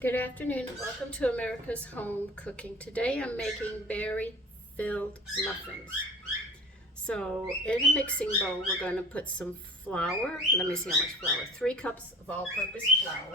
Good afternoon and welcome to America's Home Cooking. Today I'm making berry-filled muffins. So in a mixing bowl we're going to put some flour. Let me see how much flour. 3 cups of all-purpose flour.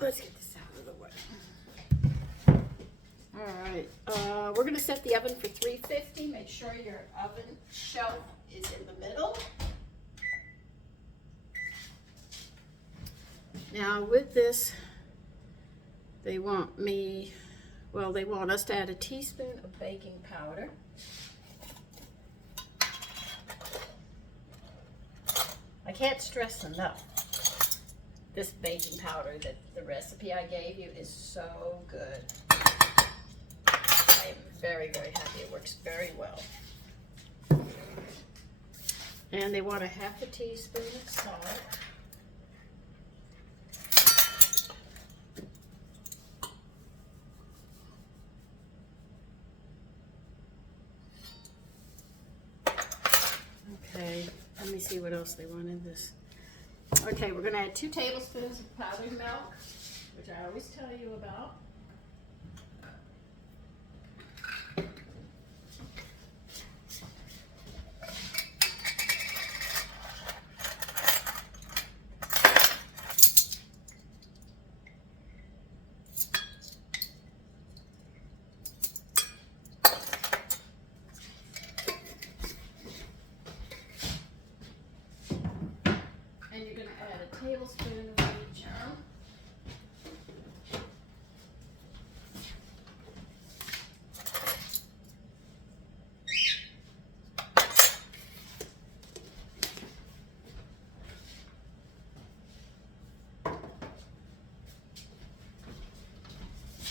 Let's get this out of the way. Alright, we're going to set the oven for 350. Make sure your oven shelf is in the middle. Now with this, they want us to add a teaspoon of baking powder. I can't stress enough. This baking powder, that the recipe I gave you, is so good. I am very, very happy. It works very well. And they want a half a teaspoon of salt. Okay, let me see what else they want in this. Okay, we're going to add 2 tablespoons of powdered milk, which I always tell you about. And you're going to add a tablespoon of wheat germ.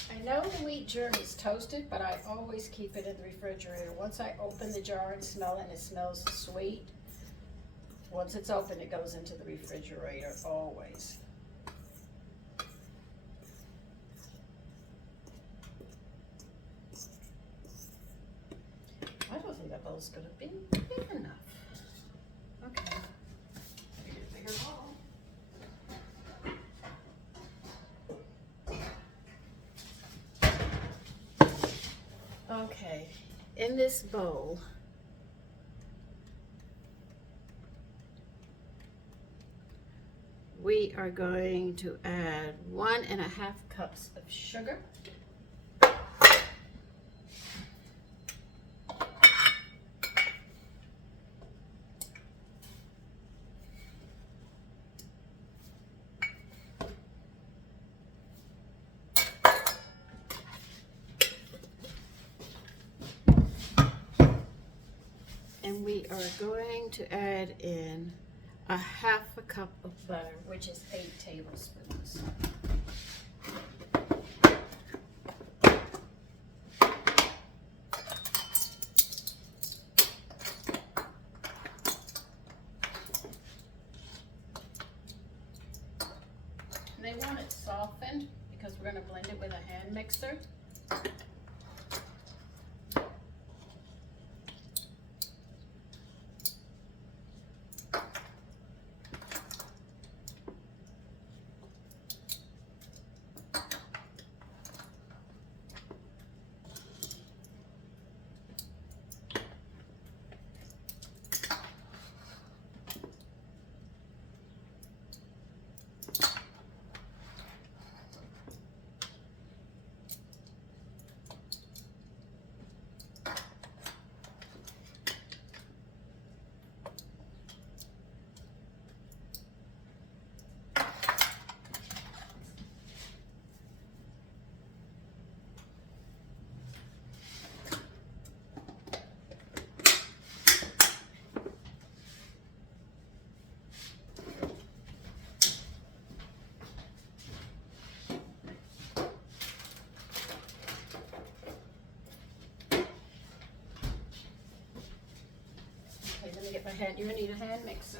I know the wheat germ is toasted, but I always keep it in the refrigerator. Once I open the jar and smell it, and it smells sweet. Once it's open, it goes into the refrigerator, always. I don't think that bowl's going to be big enough. Okay. Bigger bowl. Okay, in this bowl, we are going to add 1.5 cups of sugar. And we are going to add in 1/2 cup of butter, which is 8 tablespoons. And they want it softened because we're going to blend it with a hand mixer. me get my hand. You're gonna need a hand mixer.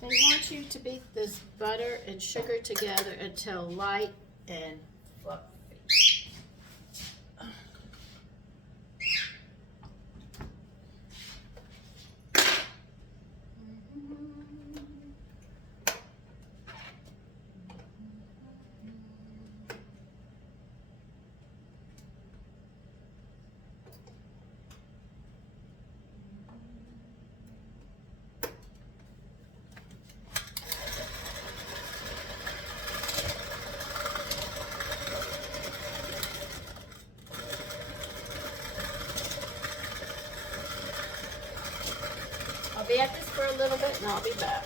They want you to beat this butter and sugar together until light and fluffy. I'll be at this for a little bit and I'll be back.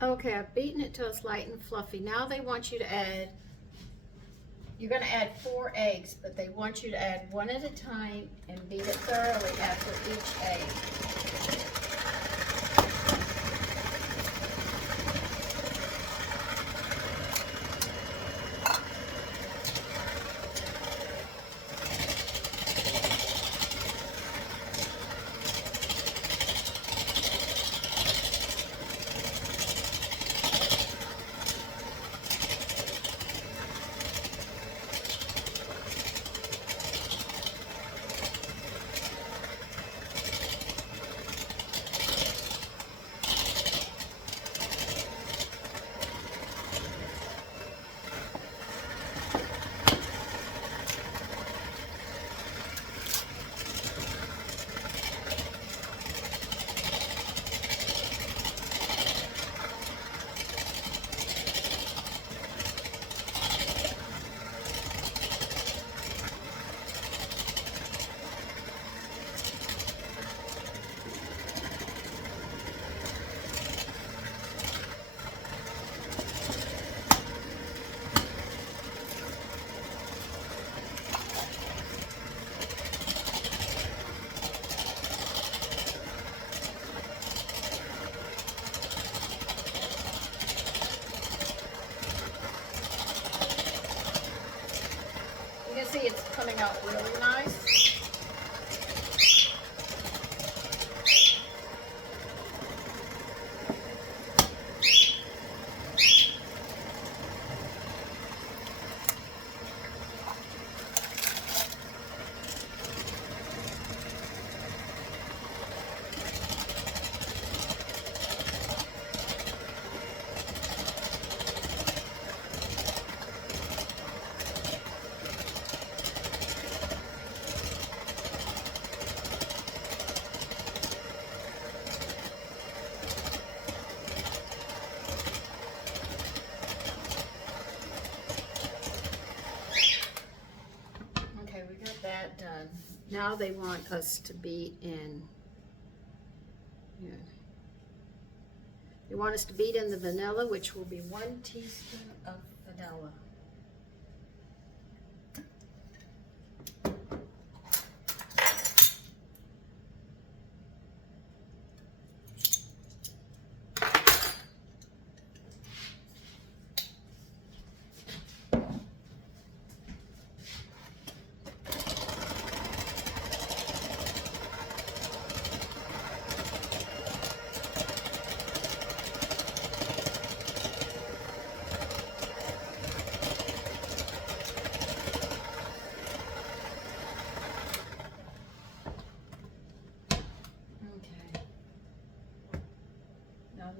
Okay, I've beaten it till it's light and fluffy. Now they want you to add, you're going to add 4 eggs, but they want you to add one at a time and beat it thoroughly after each egg. See, it's coming out really nice. That done. Now they want us to beat in, they want us to beat in the vanilla, which will be 1 teaspoon of vanilla.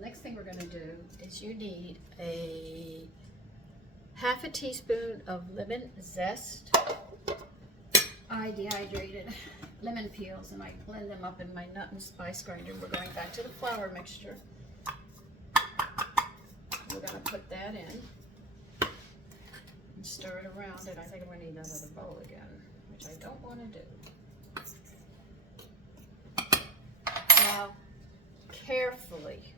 Next thing we're going to do is you need a half a teaspoon of lemon zest. I dehydrated lemon peels and I blend them up in my nut and spice grinder. We're going back to the flour mixture. We're going to put that in and stir it around, and I think I'm going to need another bowl again, which I don't want to do. Now, carefully,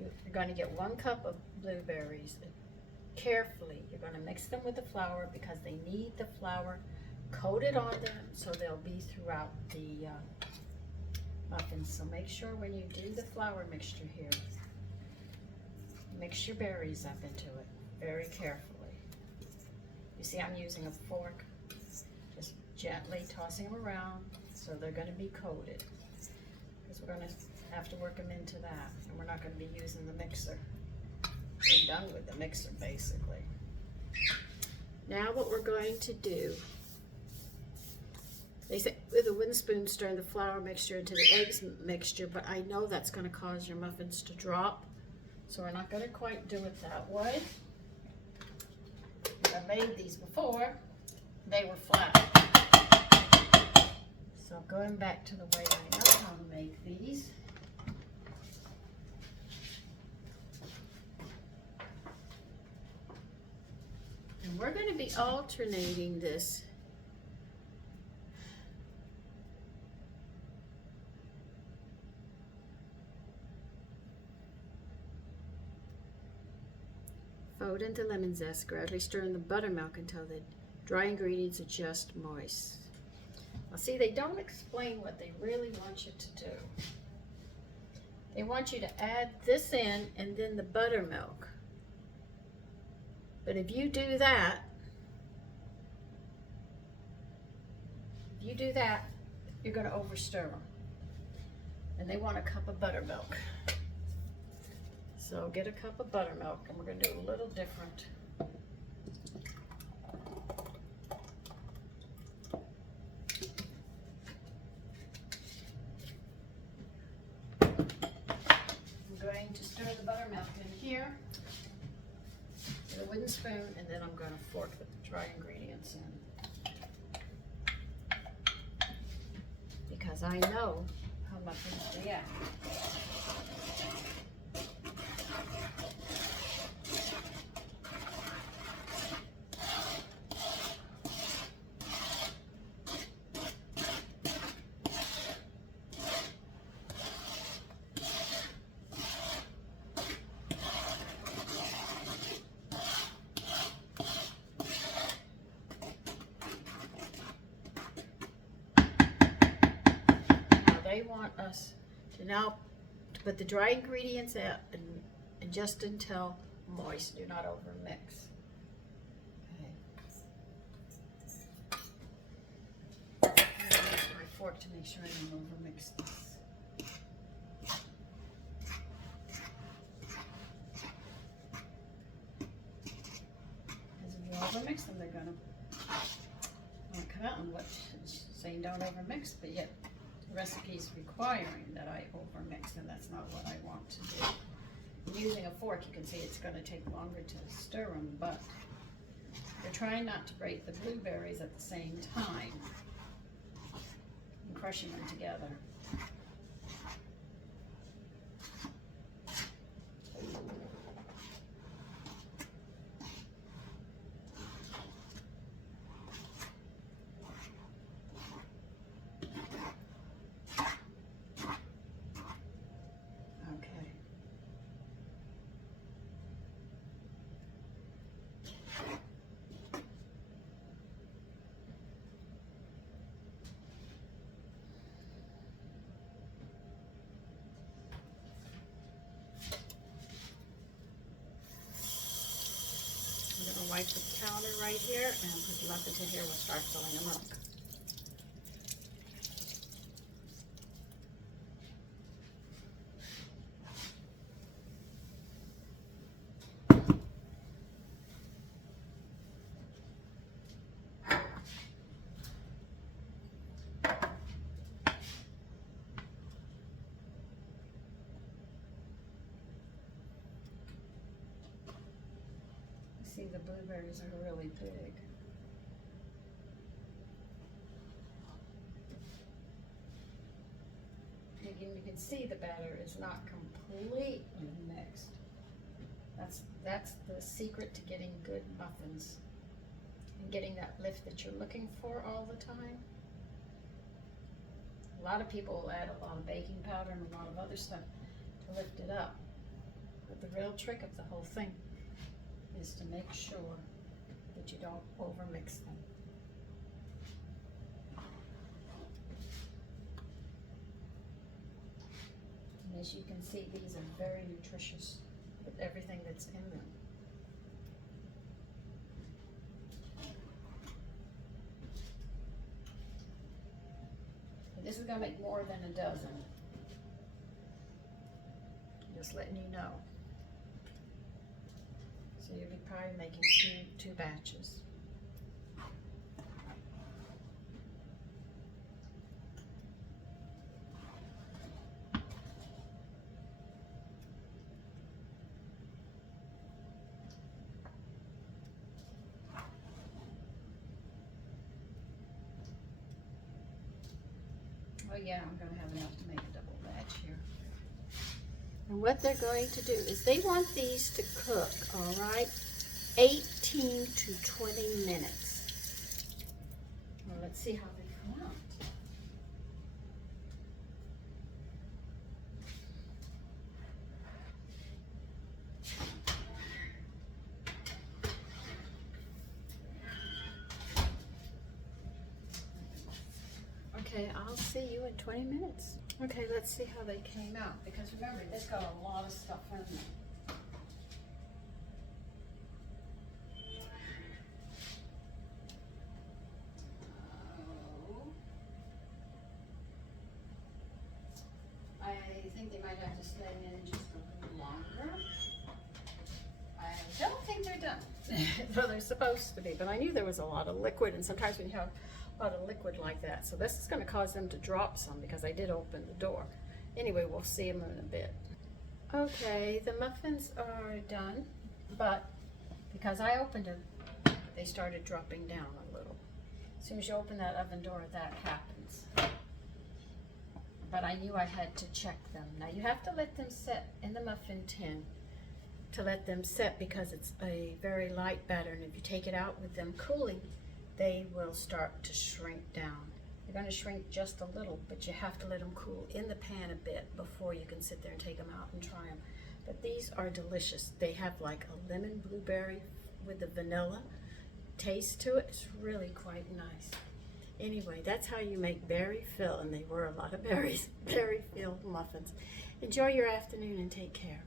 you're going to get 1 cup of blueberries. Carefully, you're going to mix them with the flour because they need the flour coated on them so they'll be throughout the muffins. So make sure when you do the flour mixture here mix your berries up into it very carefully. You see I'm using a fork, just gently tossing them around so they're going to be coated. Because we're going to have to work them into that, and we're not going to be using the mixer. We're done with the mixer basically. Now what we're going to do, they say with a wooden spoon stir the flour mixture into the eggs mixture, but I know that's going to cause your muffins to drop, so we're not going to quite do it that way. I made these before, they were flat. So going back to the way I know how to make these. And we're going to be alternating this. Fold into lemon zest, gradually stir in the buttermilk until the dry ingredients are just moist. Now see, they don't explain what they really want you to do. They want you to add this in and then the buttermilk. But if you do that, you're going to overstir them. And they want a cup of buttermilk. So get a cup of buttermilk, and we're going to do a little different. I'm going to stir the buttermilk in here with a wooden spoon, and then I'm going to fork the dry ingredients in. Because I know how muffins react. They want us to now put the dry ingredients out and just until moist. Do not over mix. Okay. I'm going to use my fork to make sure I don't over mix this. Because if you over mix them, they're going to come out and what it's saying don't over mix, but yet the recipe is requiring that I overmix, and that's not what I want to do. Using a fork, you can see it's going to take longer to stir them, but we're trying not to break the blueberries at the same time and crushing them together. Wipe the counter right here and put the muffins in here. We'll start filling them up. See, the blueberries are really big. Again, you can see the batter is not completely mixed. That's the secret to getting good muffins and getting that lift that you're looking for all the time. A lot of people will add a lot of baking powder and a lot of other stuff to lift it up. But the real trick of the whole thing is to make sure that you don't overmix them. And as you can see, these are very nutritious. The everything that's in them. This is going to make more than a dozen. Just letting you know. So you'll be probably making two batches. Oh yeah, I'm going to have enough to make a double batch here. And what they're going to do is they want these to cook, all right, 18 to 20 minutes. Well, let's see how they come out. Okay, I'll see you in 20 minutes. Okay, let's see how they came out, because remember, this got a lot of stuff in there. I think they might have to stay in just a little longer. I don't think they're done. Though they're supposed to be, but I knew there was a lot of liquid, and sometimes when you have a lot of liquid like that, so this is going to cause them to drop some because I did open the door. Anyway, we'll see them in a bit. Okay, the muffins are done, but because I opened them, they started dropping down a little. As soon as you open that oven door, that happens. But I knew I had to check them. Now you have to let them set in the muffin tin to let them set, because it's a very light batter, and if you take it out with them cooling, they will start to shrink down. They're going to shrink just a little, but you have to let them cool in the pan a bit before you can sit there and take them out and try them. But these are delicious. They have like a lemon blueberry with the vanilla taste to it. It's really quite nice. Anyway, that's how you make berry filled, and they were a lot of berries, berry filled muffins. Enjoy your afternoon and take care.